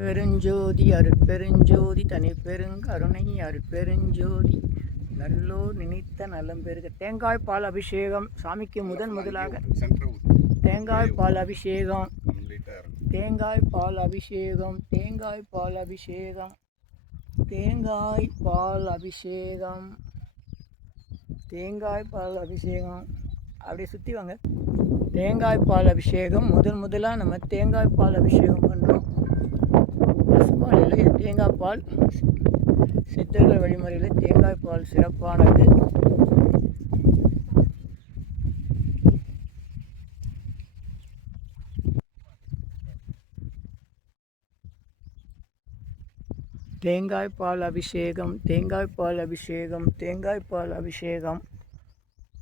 பெருஞ்சோதி அருட்பெருஞ்சோதி தனி பெருங்கருணை அருட்பெருஞ்சோதி நல்லோர் நினைத்த நலம் பெருக. தேங்காய் பால் அபிஷேகம் சாமிக்கு முதலாக தேங்காய் பால் அபிஷேகம், தேங்காய் பால் அபிஷேகம், தேங்காய் பால் அபிஷேகம், தேங்காய் பால் அபிஷேகம், தேங்காய் பால் அபிஷேகம். அப்படியே சுற்றி வாங்க. தேங்காய் பால் அபிஷேகம் முதலாக நம்ம தேங்காய் பால் அபிஷேகம் பண்ணுறோம். பசும்பாலில் தேங்காய் பால் சித்தர்கள் வழிமுறையில் தேங்காய் பால் சிறப்பானது. தேங்காய் பால் அபிஷேகம், தேங்காய் பால் அபிஷேகம், தேங்காய் பால் அபிஷேகம்,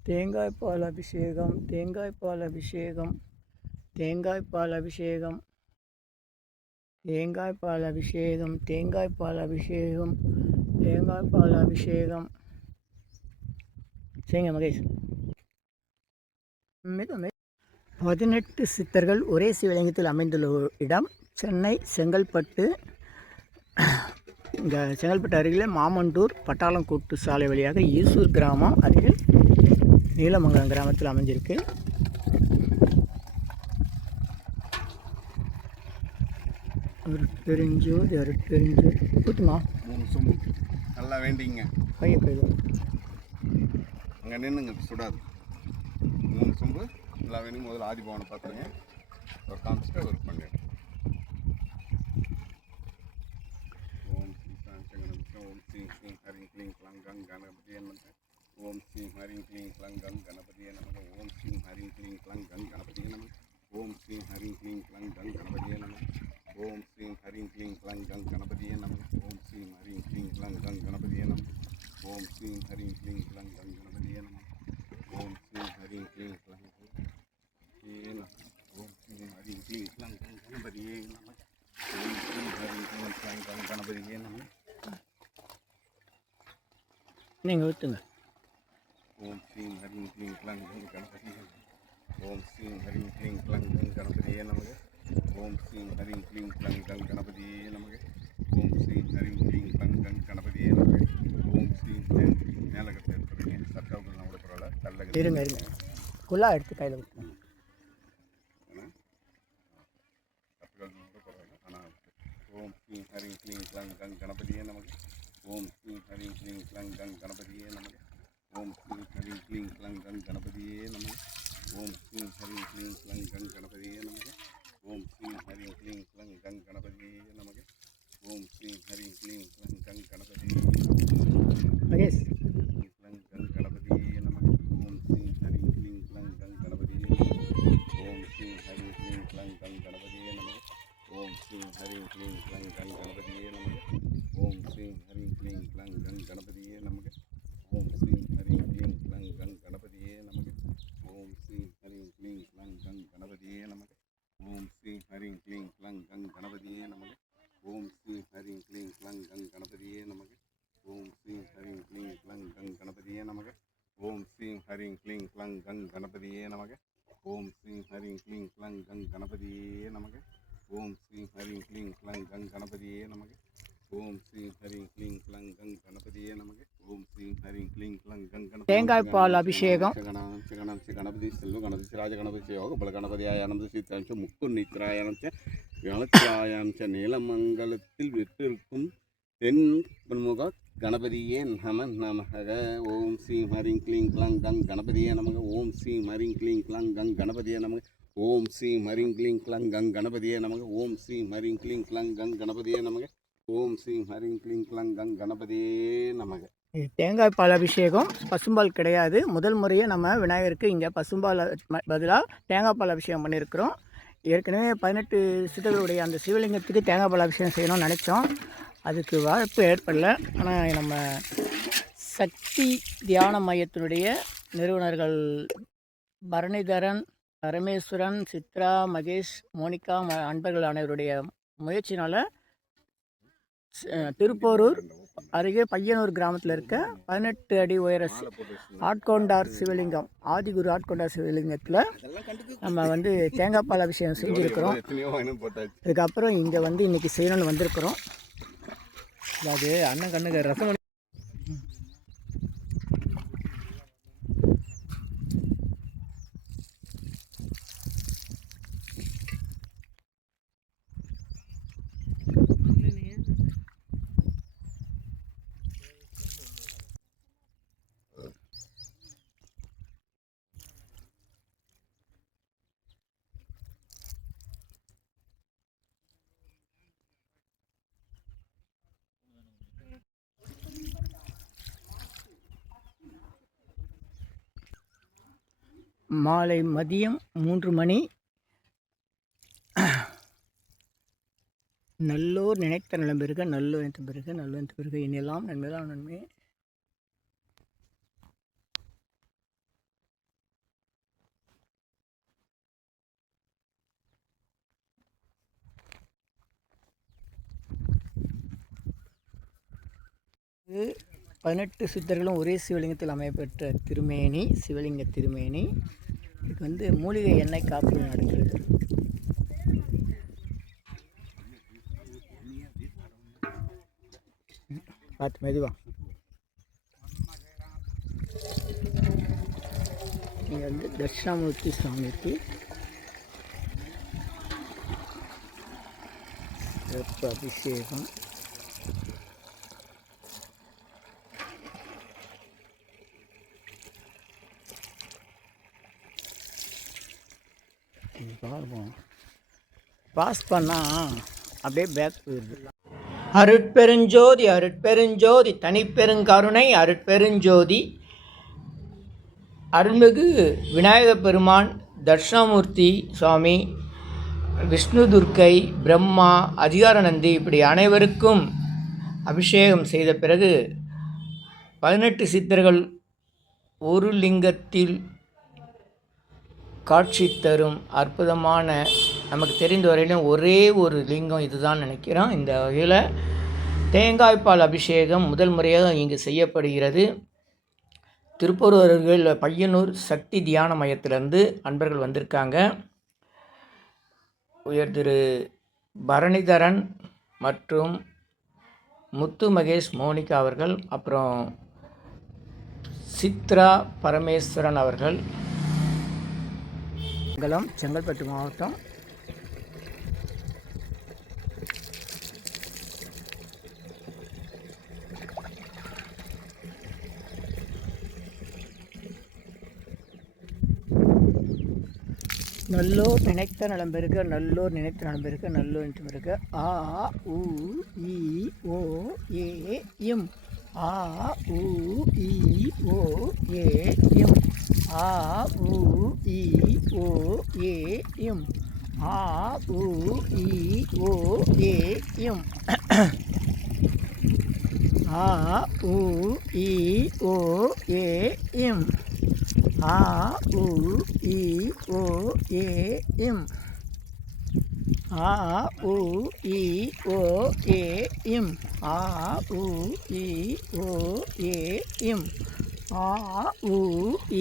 தேங்காய் பால் அபிஷேகம், தேங்காய் பால் அபிஷேகம், தேங்காய் பால் அபிஷேகம், தேங்காய் பால் அபிஷேகம், தேங்காய் பால் அபிஷேகம், தேங்காய் பால் அபிஷேகம் செய்யுங்க மகேஷ். 18 சித்தர்கள் ஒரே சிவலிங்கத்தில் அமைந்துள்ள இடம் சென்னை செங்கல்பட்டு. இங்கே செங்கல்பட்டு அருகில் மாமண்டூர் பட்டாளங்கோட்டு சாலை வழியாக ஈசூர் கிராமம் அருகில் நீலமங்கலம் கிராமத்தில் அமைஞ்சிருக்கு. அருட்பெருஞ்சோதி அருட்பெருஞ்சோதி கூத்துமா நல்லா வேண்டிங்க. பைய போயிடும் அங்கே நின்றுங்க, சுடாது. 3 சொம்பு நல்லா வேண்டி முதல்ல ஆதிபவனை பார்த்துருங்க. ஒரு காமிச்சிட்டு ஒர்க் பண்ணிடுறேன். ஓம் ஸ்ரீ சாந்தகணம் ஓம் ஸ்ரீ ஸ்ரீ ஹரிங் க்ளீங் க்ளங்கம் கணபதியே நமக. ஓம் ஸ்ரீ ஹரிங் க்ளீங் க்ளங்கம் கணபதியே நமக. ஓம் ஸ்ரீ ஹரிங் க்ளீங் க்ளங்கம் கணபதியே நமக. ஓம் ஸ்ரீ ஹரிங் க்ளீங் க்ளங்கம் கணபதியே நமக. ஓம் ஸ்ரீ ஹரிங் க்ளீங் க்ளங்கம் கணபதியே நமக. ஓம் ஸ்ரீ ஹரிங் க்ளீங் க்ளங்கம் கணபதியே நமக. ஓம் ஸ்ரீ ஹரிங் க்ளீங் க்ளங்கம் கணபதியே நமக. ஓம் ஸ்ரீ ஹரிங் க்ளீங் க்ளங்கம் ஓம் ஸ்ரீ ஹரிங் க்ளீங் க்ளங்கம் கணபதியே நமக. ஓம் ஸ்ரீ ஹரிங் க்ளீங் க்ளங்கம் கணபதியே நமக. நீங்கள் ஊற்றுங்க. ஓம் ஸ்ரீ ஹரிங் க்ளீங் க்ளங்கம் கணபதியே. ஓம் ஸ்ரீ ஹரிங் க்ளீங் க்ளங்கம் கணபதியே நமக. ஓம் ஸ்ரீ ஹரிங் க்ளீங் க்ளங்கம் கணபதியே நமக. ஓம் ஸ்ரீ ஹரிங் க்ளீங் க்ளங்கம் கணபதியே நமக. ஓம் ஸ்ரீ மேலே கட்டு எடுத்துறீங்க. சட்டவுகள் நான் கொடுக்குறோம்ல தள்ள இருங்க குள்ளா எடுத்து கையில் கொடுத்துருங்க. ஓம் ஸ்ரீ ஹரிங் க்ளீங் க்ளங்கம் கணபதியே நமக. ஓம் ஸ்ரீ ஹரிங் க்ளீங் க்ளங்கம் கணபதியே நமக. ஓம் ஸ்ரீ ஹரிங் க்ளீங் க்ளங்கம் கணபதியே நமக. ஓம் ஸ்ரீ ஹரிங் க்ளீங் க்ளங்கம் கணபதியே நமக. ஓம் ஸ்ரீ ஹரிங் க்ளீங் க்ளங்கம் கணபதியே நமக. ஓம் ஸ்ரீ ஹரிங் க்ளீங் க்ளங்கம் கணபதியே மகேஷ் க்ளங்கம் கணபதியே நமக. ஓம் ஸ்ரீ ஹரிங் க்ளீங் க்ளங்கம் கணபதியே. ஓம் ஸ்ரீ ஹரிங் க்ளீங் க்ளங்கம் கணபதியே நமக. ஓம் ஸ்ரீ ஹரிங் க்ளீங் க்ளங்கம் கணபதியே நமக. ஓம் ஸ்ரீ ஹரிங் க்ளீங் க்ளங்கம் கணபதியே நமக. ஓம் ஸ்ரீ ஹரிங் க்ளீங் க்ளங்கம் கணபதியே நமக. ஓம் ஸ்ரீ ஹரிங் க்ளீங் க்ளங்கம் கணபதியே நமக. ஓம் ஸ்ரீ ஹரிங் க்ளீங் க்ளங்கம் கணபதியே நமக. ஓம் ஸ்ரீ ஹரிங் க்ளீங் க்ளங்கம் கணபதியே நமக. ஓம் ஸ்ரீ ஹரிங் க்ளீங் க்ளங்கம் கணபதியே நமக. ஓம் ஸ்ரீ ஹரிங் க்ளீங் க்ளங்கம் கணபதியே நமக. ஓம் ஸ்ரீ ஹரிங் க்ளீங் க்ளங்கம் கணபதியே நமக. ஓம் ஸ்ரீ ஹரிங் க்ளீங் க்ளங்கம் கணபதியே நமக. ஓம் ஸ்ரீ ஹரிங் க்ளீங் க்ளங்கம் கணபதியே நமக. ஓம் ஸ்ரீ ஹரிங் க்ளீங் க்ளங்கம் கணபதி. தேங்காய் பால் அபிஷேகம். கணபதி செல்வ கணபதி ராஜ கணபதி யோக பல கணபதியாயானந்த சீதாம்ச முக்கு நித்ராயானம்ச கணத்தியாயாம்ச நீலமங்கலத்தில் விற்றிருக்கும் தென் பன்முக கணபதியே நம நமக. ஓம் ஸ்ரீ ஹரிங் க்ளீங் க்ளங்கம் கணபதியே நமக. ஓம் ஸ்ரீ ஹரிங் க்ளீங் க்ளங்கம் கணபதியே நமக. ஓம் ஸ்ரீ ஹரிங் க்ளீங் க்ளங்கம் கணபதியே நமக. ஓம் ஸ்ரீ ஹரிங் க்ளீங் க்ளங்கம் கணபதியே நமக. ஓம் ஸ்ரீ ஹரிங் க்ளீங் க்ளங்கம் கணபதியே நமக. தேங்காய் பால் அபிஷேகம் பசும்பால் கிடையாது. முதல் முறையே நம்ம விநாயகருக்கு இங்கே பசும்பால் பதிலாக தேங்காய் பால் அபிஷேகம் பண்ணியிருக்கிறோம். ஏற்கனவே 18 சித்தர்களுடைய அந்த சிவலிங்கத்துக்கு தேங்காய் பால் அபிஷேகம் செய்யணும்னு நினச்சோம். அதுக்கு வாய்ப்பு ஏற்படலை. ஆனால் நம்ம சக்தி தியான மையத்தினுடைய நிறுவனர்கள் பரணிதரன், பரமேஸ்வரன், சித்ரா, மகேஷ், மோனிகா அன்பர்கள் அனைவருடைய முயற்சினால் திருப்போரூர் அருகே பையனூர் கிராமத்தில் இருக்க 18 அடி உயர ஆட்கொண்டார் சிவலிங்கம், ஆதிகுரு ஆட்கொண்டார் சிவலிங்கத்தில் நம்ம வந்து தேங்காய் பால் அபிஷேகம் செஞ்சுருக்கிறோம். இதுக்கப்புறம் இங்கே வந்து இன்றைக்கி செய்யணும்னு வந்திருக்கிறோம். அது அண்ணன் கண்ணுக்கு ரசம் மாலை மதியம் 3 மணி. நல்லோர் நினைத்த நலம் பெறுக, நல்லோர் நினைத்த பெறுக, நல்லோர் நினைத்த பெறுக, இனியெல்லாம் நன்மைதான் நன்மை. இது 18 சித்தர்களும் ஒரே சிவலிங்கத்தில் அமையப்பெற்ற திருமேனி, சிவலிங்க திருமேனி. இதுக்கு வந்து மூலிகை எண்ணெய் காப்பு நடக்கிறது. பார்த்து மெதுவா. இங்கே வந்து தட்சிணாமூர்த்தி சுவாமிக்கு சிறப்பு அபிஷேகம். பாஸ் பண்ணால் அப்படியே பேக் போயிடுது. அருட்பெருஞ்சோதி அருட்பெருஞ்சோதி தனிப்பெருங்கருணை அருட்பெருஞ்சோதி அருள்மிகு விநாயகப் பெருமான், தட்சிணாமூர்த்தி சுவாமி, விஷ்ணு துர்க்கை, பிரம்மா, அதிகாரநந்தி இப்படி அனைவருக்கும் அபிஷேகம் செய்த பிறகு 18 சித்தர்கள் ஒரு லிங்கத்தில் காட்சி தரும் அற்புதமான, நமக்கு தெரிந்த வரையிலும் ஒரே ஒரு லிங்கம் இதுதான் நினைக்கிறோம். இந்த வகையில் தேங்காய்பால் அபிஷேகம் முதல் முறையாக இங்கு செய்யப்படுகிறது. திருப்பூரர்கள் பையனூர் சக்தி தியான மையத்திலேருந்து அன்பர்கள் வந்திருக்காங்க. உயர் திரு பரணிதரன் மற்றும் முத்து மகேஷ் மோனிகா அவர்கள், அப்புறம் சித்ரா பரமேஸ்வரன் அவர்கள். செங்கல்பட்டு மாவட்டம். நல்லோர் நினைத்த நலம் பெறுக, நல்லோர் நினைத்த நலம் பெறுக, நல்லோர் நினைத்த பெறுக. ஆ உ இ ஓ ஏ இம். ஆ உ இ ஓ ஏ இம். ஆ உ இ ஓ ஏ இம். ஆ உ இ ஓ ஏ இம். ஆ உ இ ஓ ஏ இம். ஆ உ இ ஓ ஏ இம். ஆ உ இ ஓ ஏ இம். ஆ உ இ ஓ ஏ இம். ஆ உ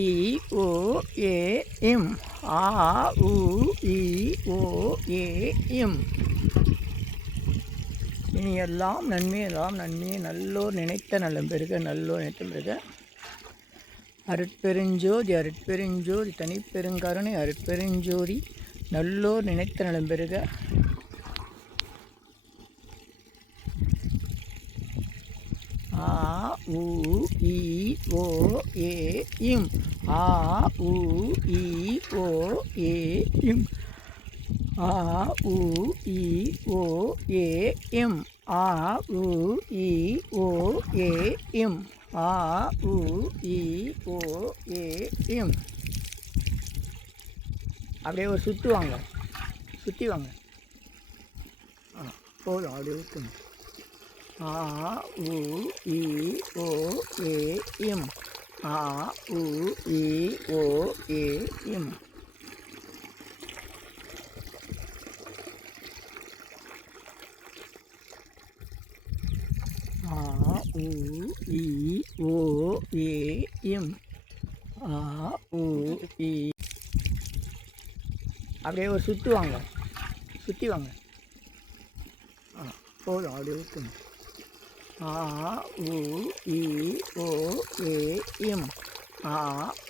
இ ஓ ஏ இம். ஆ உ இ ஓ ஏ இம். இனி எல்லாம் நன்மை, எல்லாம் நன்மை. நல்லோர் நினைத்த நலம் பெறுக, நல்லோர் நினைத்த பெறுக. அருட்பெருஞ்சோதி அருட்பெருஞ்சோதி தனிப்பெருங்கருணை அருட்பெருஞ்சோதி நல்லோர் நினைத்த நலம் பெறுக. ஆ உ இ ஓ ஏ இம். ஆ உ இ ஓ ஏ இம். ஆ உ இ ஓ ஏ இம். ஆ உ இ ஓ ஏ இம். ஆ உ இ ஓ ஏ இம். அப்படியே ஒரு சுற்றி வாங்க, சுற்றி வாங்க. போதும், அப்படியே ஊற்றுங்க. ஆ உ இ ஓ ஏ இம். ஆ உ இ ஓ ஏ இம். ஆ உ இ ஓ ஏ இம். ஆ உ இ. அப்படியே ஒரு சுற்றி வாங்க, சுற்றி வாங்க. போதும், அப்படியே ஊற்றுங்க. ஆ உ இ ஓ ஏ இம். ஆ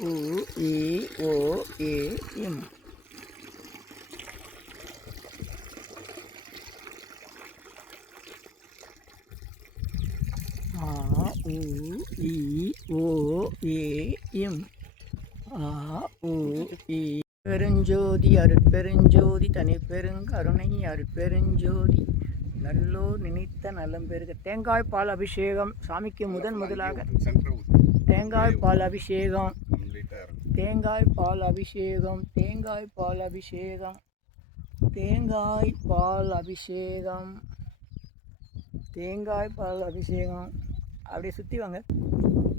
உ இ ஓ ஏ இம். ஆ உ இ ஓ ஏ இம். ஆ உ இ. பெருஞ்சோதி அருட்பெருஞ்சோதி தனி பெருங்கருணை அருட்பெருஞ்சோதி நல்லோர் நினைத்த நலம் பெருக. தேங்காய் பால் அபிஷேகம் சாமிக்கு முதலாக தேங்காய் பால் அபிஷேகம், தேங்காய் பால் அபிஷேகம், தேங்காய் பால் அபிஷேகம், தேங்காய் பால் அபிஷேகம், தேங்காய் பால் அபிஷேகம். அப்படியே சுற்றி வாங்க.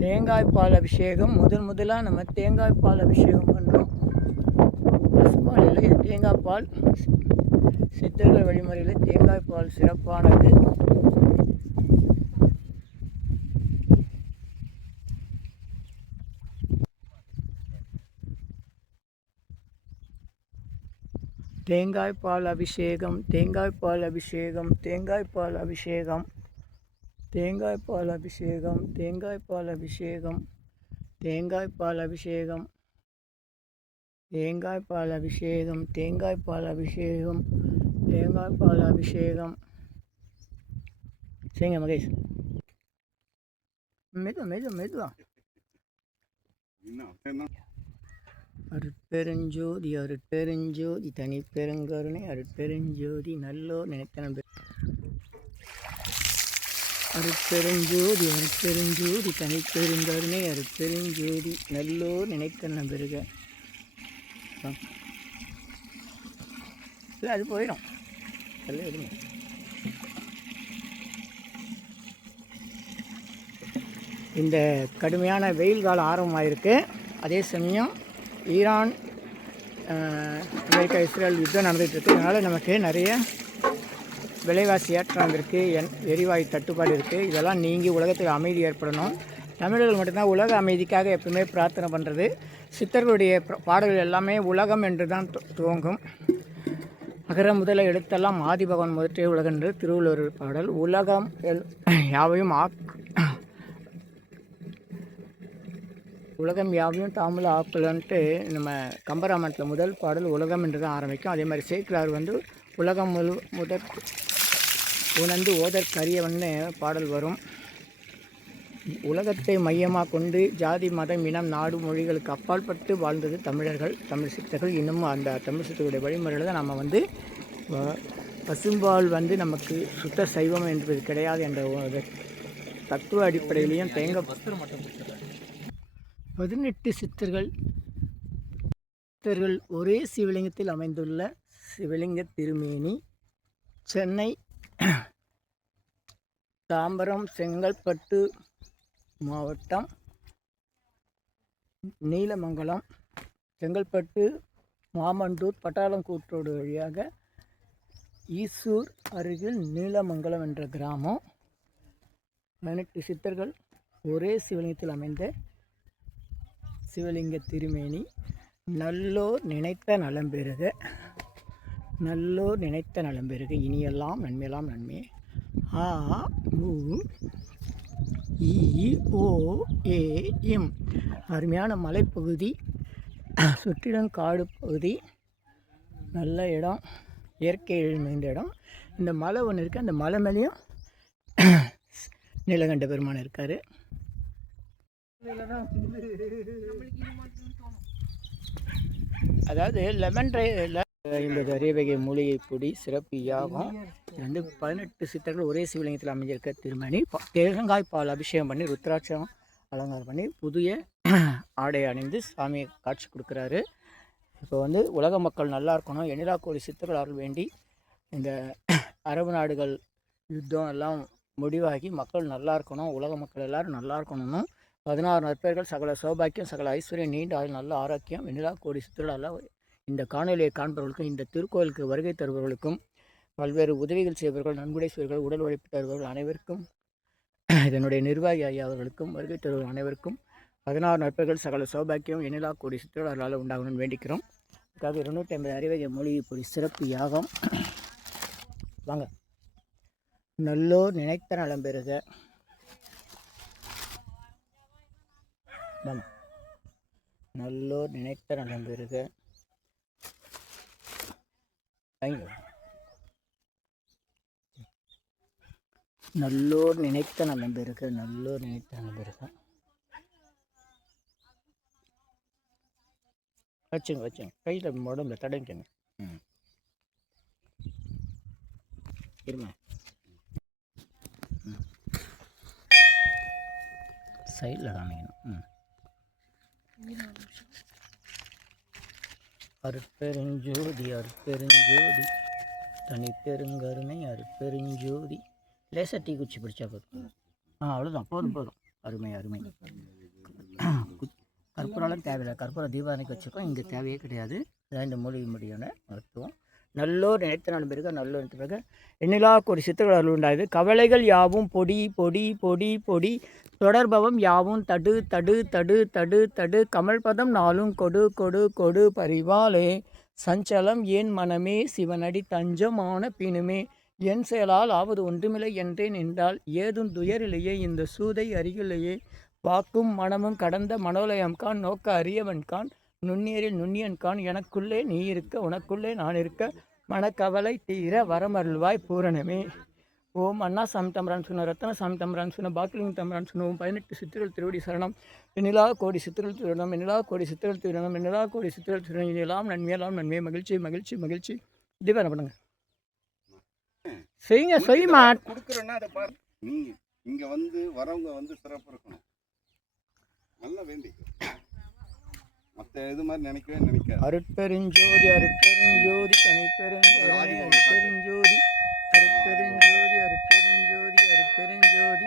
தேங்காய் பால் அபிஷேகம் முதலாக நம்ம தேங்காய் பால் அபிஷேகம் பண்ணுறோம். பசும்பாலில் தேங்காய் பால் சித்தர்கள் வழிமுறையில் தேங்காய் பால் சிறப்பானது. தேங்காய் பால் அபிஷேகம், தேங்காய் பால் அபிஷேகம், தேங்காய் பால் அபிஷேகம், தேங்காய் பால் அபிஷேகம், தேங்காய் பால் அபிஷேகம், தேங்காய் பால் அபிஷேகம், தேங்காய் பால் அபிஷேகம், தேங்காய் பால் அபிஷேகம், தேங்காய் பால் அபிஷேகம். சரிங்க மகேஷ், மெதுவா. அருட்பெருஞ்சோதி அருட்பெருஞ்சோதி தனி பெருங்கருணை அருட்பெருஞ்சோதி நல்லோர் நினைத்த நம்பர். அருட்பெருஞ்சோதி அருட்பெருஞ்சோதி தனி பெருங்கருணை அருட்பெருஞ்சோதி நல்லோர் நினைத்த நம்பருக. இல்லை, அது போயிடும். எல்லாம் எடுங்க. இந்த கடுமையான வெயில் காலம் ஆரம்பமாயிருக்கு. அதே சமயம் ஈரான், அமெரிக்கா, இஸ்ரேல் யுத்தம் நடந்துகிட்ருக்கு. அதனால் நமக்கு நிறைய விலைவாசி ஏற்றம் வந்திருக்கு, எரிவாயு தட்டுப்பாடு இருக்குது. இதெல்லாம் நீங்கி உலகத்தில் அமைதி ஏற்படணும். தமிழர்கள் மட்டும்தான் உலக அமைதிக்காக எப்பவுமே பிரார்த்தனை பண்ணுறது. சித்தர்களுடைய பாடல்கள் எல்லாமே உலகம் என்று தான் துவங்கும். அகர முதல எழுத்தெல்லாம் ஆதிபகவன் முதற்றே உலகென்று திருவள்ளுவர் பாடல். உலகம் யாவையும் உலகம் யாவையும் தாமுல ஆக்கலன்ட்டு நம்ம கம்பராமாயணத்தில் முதல் பாடல் உலகம் என்று தான் ஆரம்பிக்கும். அதே மாதிரி சேக்கிலார் உலகம் முதற் உணர்ந்து ஓதற்கரியவன்னு பாடல் வரும். உலகத்தை மையமாக கொண்டு ஜாதி மதம் இனம் நாடு மொழிகளுக்கு அப்பாற்பட்டு வாழ்ந்தது தமிழர்கள், தமிழ் சித்தர்கள். இன்னமும் அந்த தமிழ் சித்தர்களுடைய வழிமுறையில் தான் நம்ம பசும்பால் நமக்கு சுத்த சைவம் என்பது கிடையாது என்ற தத்துவ அடிப்படையிலையும் 18 சித்தர்கள் ஒரே சிவலிங்கத்தில் அமைந்துள்ள சிவலிங்க திருமேனி சென்னை, தாம்பரம், செங்கல்பட்டு மாவட்டம், நீலமங்கலம், செங்கல்பட்டு, மாமண்டூர், பட்டாளங்கூற்றோடு வழியாக ஈசூர் அருகில் நீலமங்கலம் என்ற கிராமம். 18 சித்தர்கள் ஒரே சிவலிங்கத்தில் அமைந்த சிவலிங்க திருமேனி. நல்லோர் நினைத்த நலம் பெறுக, நல்லோர் நினைத்த நலம் பெறுக. இனியெல்லாம் நன்மையெல்லாம் நன்மை. ஆ உ இ ஓ ஏ இம். அருமையான மலைப்பகுதி, சுற்றிடம் காடு பகுதி, நல்ல இடம், இயற்கை மிகுந்த இடம். இந்த மலை ஒன்று இருக்குது. அந்த மலை மேலேயும் நீலகண்ட பெருமான் இருக்கார். அதாவது லெமன் 50 அரியவகை மூலிகை பொடி சிறப்பு யாகம். 18 சித்தர்கள் ஒரே சிவலிங்கத்தில் அமைஞ்சிருக்க திருமணி. தேங்காய் பால் அபிஷேகம் பண்ணி ருத்ராட்சம் அலங்காரம் பண்ணி புதிய ஆடை அணிந்து சாமியை காட்சி கொடுக்குறாரு. இப்போ உலக மக்கள் நல்லா இருக்கணும், எண்ணிலா கோடி சித்தர்கள் அருள் வேண்டி இந்த அரபு நாடுகள் யுத்தம் எல்லாம் முடிவாகி மக்கள் நல்லா இருக்கணும், உலக மக்கள் எல்லோரும் நல்லா இருக்கணும்னு 16 நற்பெயர்கள், சகல சௌபாக்கியம், சகல ஐஸ்வர்யம், நீண்ட ஆயுள், நல்ல ஆரோக்கியம், எண்ணிலா கோடி சித்தர்கள் எல்லாம் இந்த காணொலியை காண்பவர்களுக்கும் இந்த திருக்கோயிலுக்கு வருகை தருபவர்களுக்கும் பல்வேறு உதவிகள் செய்பவர்கள், நன்கொடை செய்வர்கள், உடல் உழைப்பு தருபவர்கள் அனைவருக்கும் இதனுடைய நிர்வாகி ஐயா அவர்களுக்கும் வருகை தருவோம் அனைவருக்கும் 16 நற்பர்கள் சகல சௌபாக்கியம் எண்ணிலா கோடி சித்திரர்களால் உண்டாகணும்னு வேண்டிக்கிறோம். அதுக்காக 250 அறிவகை மூலிகை பொடி சிறப்பு யாகம். வாங்க. நல்லோர் நினைத்த நலம் பெறுக. வாங்க. நல்லோர் நினைத்த நலம் பெறுக. நல்லோர் நினைத்த நலம் பெறுக. நல்லோர் நினைத்த நலம் பெறுக. வச்சுங்க கையில் உடம்புல தடங்கிக்கங்க. இருமா சைடில் காமிக்கணும். அருட்பெருஞ்சோதி அருட்பெருஞ்சோதி தனிப்பெருங்கருணை அருட்பெருஞ்சோதி. லேசாக டீ குச்சி பிடிச்சா போதும். அவ்வளோதான், போதும். அருமை. கற்பூரெல்லாம் தேவையில்லை. கற்பூரம் தீபாவளிக்கு வச்சுருக்கோம். இங்கே தேவையே கிடையாது. இதான் இந்த மூலிகை முடியான மருத்துவம். நல்லோர் நினைத்த நாள் பிறகு நல்லோர் நினைத்த பிறகு எண்ணிலா கோடி சித்திரங்கள் அருள் உண்டாது. கவலைகள் யாவும் பொடி பொடி பொடி பொடி தொடர்பவம் யாவும் தடு தடு தடு தடு தடு கமல்பதம் நாளும் கொடு கொடு கொடு பரிவாலே சஞ்சலம் ஏன் மனமே சிவனடி தஞ்சமான பிணுமே என் செயலால் ஆவது ஒன்றுமில்லை என்றேன் என்றால் ஏதும் துயரிலேயே இந்த சூதை அருகிலேயே வாக்கும் மனமும் கடந்த மனோலயம்கான் நோக்க அறியவன்கான் நுண்ணியரில் நுண்ணியன்கான் எனக்குள்ளே நீ இருக்க உனக்குள்ளே நான் இருக்க மனக்கவலை தீர வரமருள்வாய் பூரணமே. ஓம் அண்ணா சாமி தம்பரான் சொன்ன ரத்தன சாமி தம்பரான் சொன்ன பாக்கிலிங்க தம்பரான் சொன்ன 18 சித்திரல் திருவடி சரணம். எண்ணிலா கோடி சித்திரல் திருடணும் எண்ணிலா கோடி சித்திரல் திருடணும் எண்ணிலா கோடி சித்திரல் திருடணும் இனியெல்லாம் நன்மையெல்லாம் நன்மை மகிழ்ச்சி மகிழ்ச்சி மகிழ்ச்சி. தீபாவளி பண்ணுங்க, செய்யுமா கொடுக்குறேன்னா அதை பாரு. நீங்க இங்க வந்து வரவங்க வந்து சிறப்பு இருக்கணும். நல்லா வேண்டி மற்ற இது மாதிரி நினைக்காது. அருட்பெருஞ்சோதி அருட்பெருஞ்சோதி தனிப்பெருங்கருணை அருட்பெருஞ்சோதி அருட்பெருஞ்சோதி அருட்பெருஞ்சோதி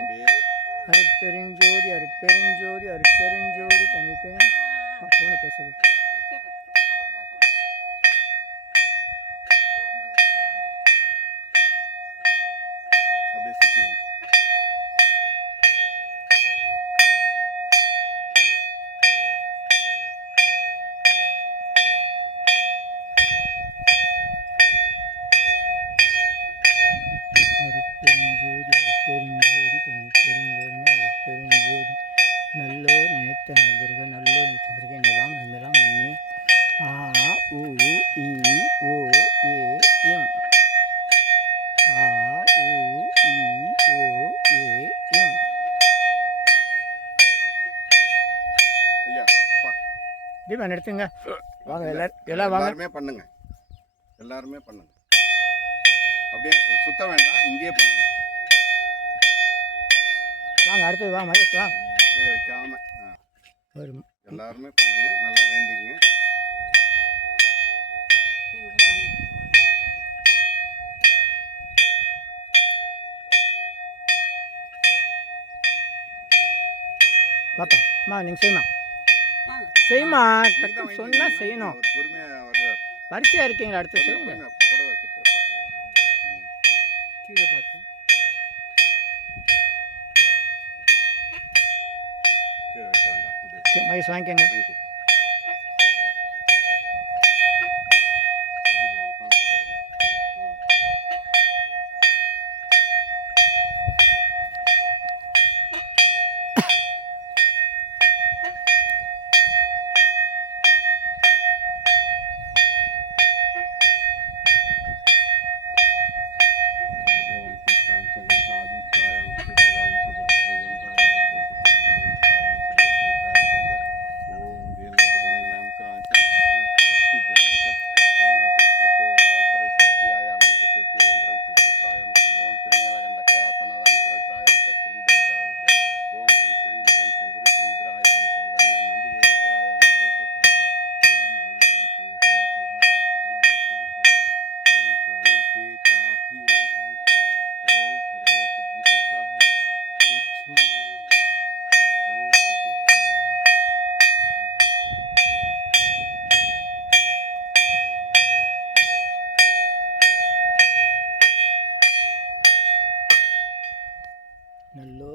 அருட்பெருஞ்சோதி அருட்பெருஞ்சோதி அருட்பெருஞ்சோதி அருட்பெருஞ்சோதி தனிப்பெரும் போன பேசுறது. அப்படியே சுற்றி வந்து அருட்பெருஞ்சோதி அருட்பெருஞ்சோதி தனிப்பெருங்கருணை அருட்பெருஞ்சோதி நல்லோர் நினைத்த நண்பர்கள் நல்லோர் நினைத்த பிறகு எங்கெல்லாம் நன்மையெல்லாம் நன்மை. ஆ உ இ ஓ ஏ எம் ஆ உ இ ஓ ஏ எம். ஐயா அப்பா தீபம் எடுத்துங்க. வாங்க எல்லாம் வாங்க. எல்லாருமே பண்ணுங்க. அப்படியே சுத்த வேண்டாம், இங்கேயே பண்ணுங்க. வாங்க அடுத்தது வா மகேஷ் வா. கீழே வைக்காம வரும். எல்லாருமே பண்ணுங்க. நல்லா வேண்டிங்க. பாப்பா நீங்கள் செய்யுமா டக்குன்னு சொன்னால் செய்யணும். பொறுமையாக வருவார். வரிசையாக இருக்கீங்களா? அடுத்து செய்யுங்க. புடவை கிட்ட கீழே பார்த்து கீழே வைக்க வேண்டாம். மகேஷ் வாங்கிக்கோங்க.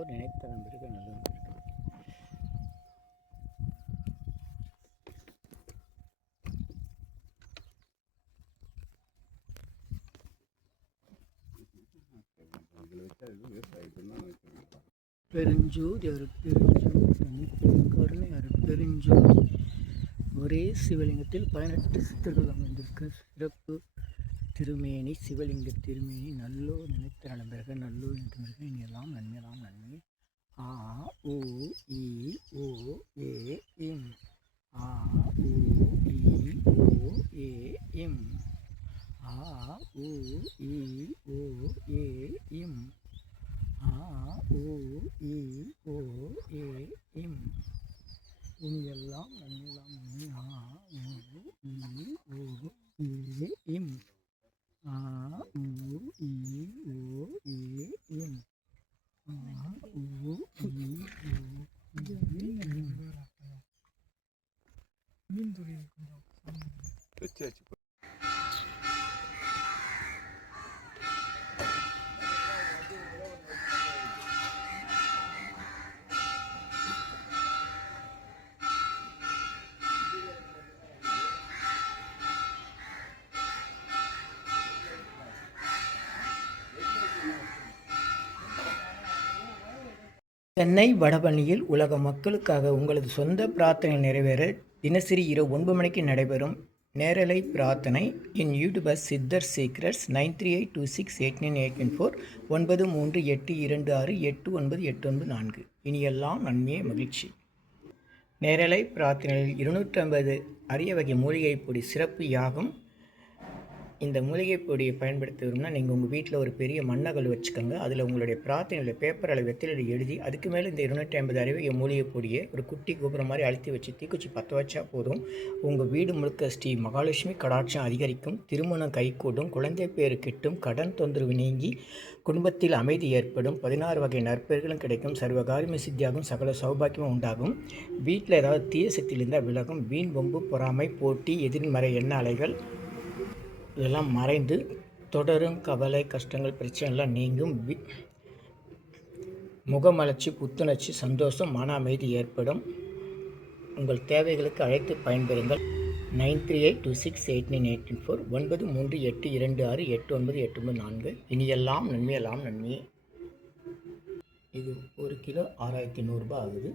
நினைத்த நண்பர்கள் நல்லது. பெருஞ்சோதி அருட்பெருஞ்சோதி தனிப்பெருங்கருணை அருட்பெருஞ்சோதி ஒரே சிவலிங்கத்தில் 18 சித்தர்கள் அமைந்திருக்க சிறப்பு திருமேனி சிவலிங்க திருமேனி நல்லோர் நினைத்த நண்பர்கள் நல்லோர் நினைத்த இனி எல்லாம் நன்மையெல்லாம் நன்மை. ஆ உ இ ஓ ஏ இம் ஆ உ இ ஓ ஏ இம் ஆ உ இ ஓ ஏ இம் ஆ உ இ ஓ ஏ இம் இனி எல்லாம் நன்மையெல்லாம் நன்மை. ஆ உ இ ஓ ஏ இம் ஆ உ இ ஓ ஏ இம் ஆ உ இ ஓ ஏ இம். சென்னை வடபழனியில் உலக மக்களுக்காக உங்களது சொந்த பிரார்த்தனை நிறைவேற தினசரி இரவு 9 மணிக்கு நடைபெறும் நேரலை பிரார்த்தனை இன் யூடியூபர் சித்தர் சீக்ரெட்ஸ் 9382689814 9382268984. இனியெல்லாம் நன்மையே மகிழ்ச்சி. நேரலை பிரார்த்தனையில் 250 அரிய வகை மூலிகை பொடி சிறப்பு யாகம். இந்த மூலிகை பொடியை பயன்படுத்த விரும்பினா நீங்கள் உங்கள் வீட்டில் ஒரு பெரிய மண்ணகல் வச்சுக்கோங்க. அதில் உங்களுடைய பிரார்த்தனையுடைய பேப்பர் அளவு வெத்தில எழுதி அதுக்கு மேலே இந்த 250 அரிய வகை மூலிகை பொடியை ஒரு குட்டி கோபுரம் மாதிரி அழுத்தி வச்சு தீக்குச்சி பற்ற வச்சா போதும். உங்கள் வீடு முழுக்க ஸ்ரீ மகாலட்சுமி கடாட்சம் அதிகரிக்கும், திருமணம் கைகூடும், குழந்தை பேரு கிட்டும், கடன் தொந்தரவு நீங்கி குடும்பத்தில் அமைதி ஏற்படும், 16 வகை நற்பெயர்களும் கிடைக்கும், சர்வகாரியமே சித்தியாகும், சகல சௌபாக்கியமும் உண்டாகும், வீட்டில் ஏதாவது தீய சக்தியில் இருந்தால் விலகும், வீண் வம்பு பொறாமை போட்டி எதிர்மறை எண்ண அலைகள் இதெல்லாம் மறைந்து தொடரும் கவலை கஷ்டங்கள் பிரச்சனைலாம் நீங்கும், முகமலர்ச்சி புத்துணர்ச்சி சந்தோஷம் மன அமைதி ஏற்படும். உங்கள் தேவைகளுக்கு அழைத்து பயன்பெறுங்கள். 9382689814 9382268984. இனியெல்லாம் நன்மையெல்லாம் நன்மையே. இது 1 கிலோ 6100 ரூபாய் ஆகுது.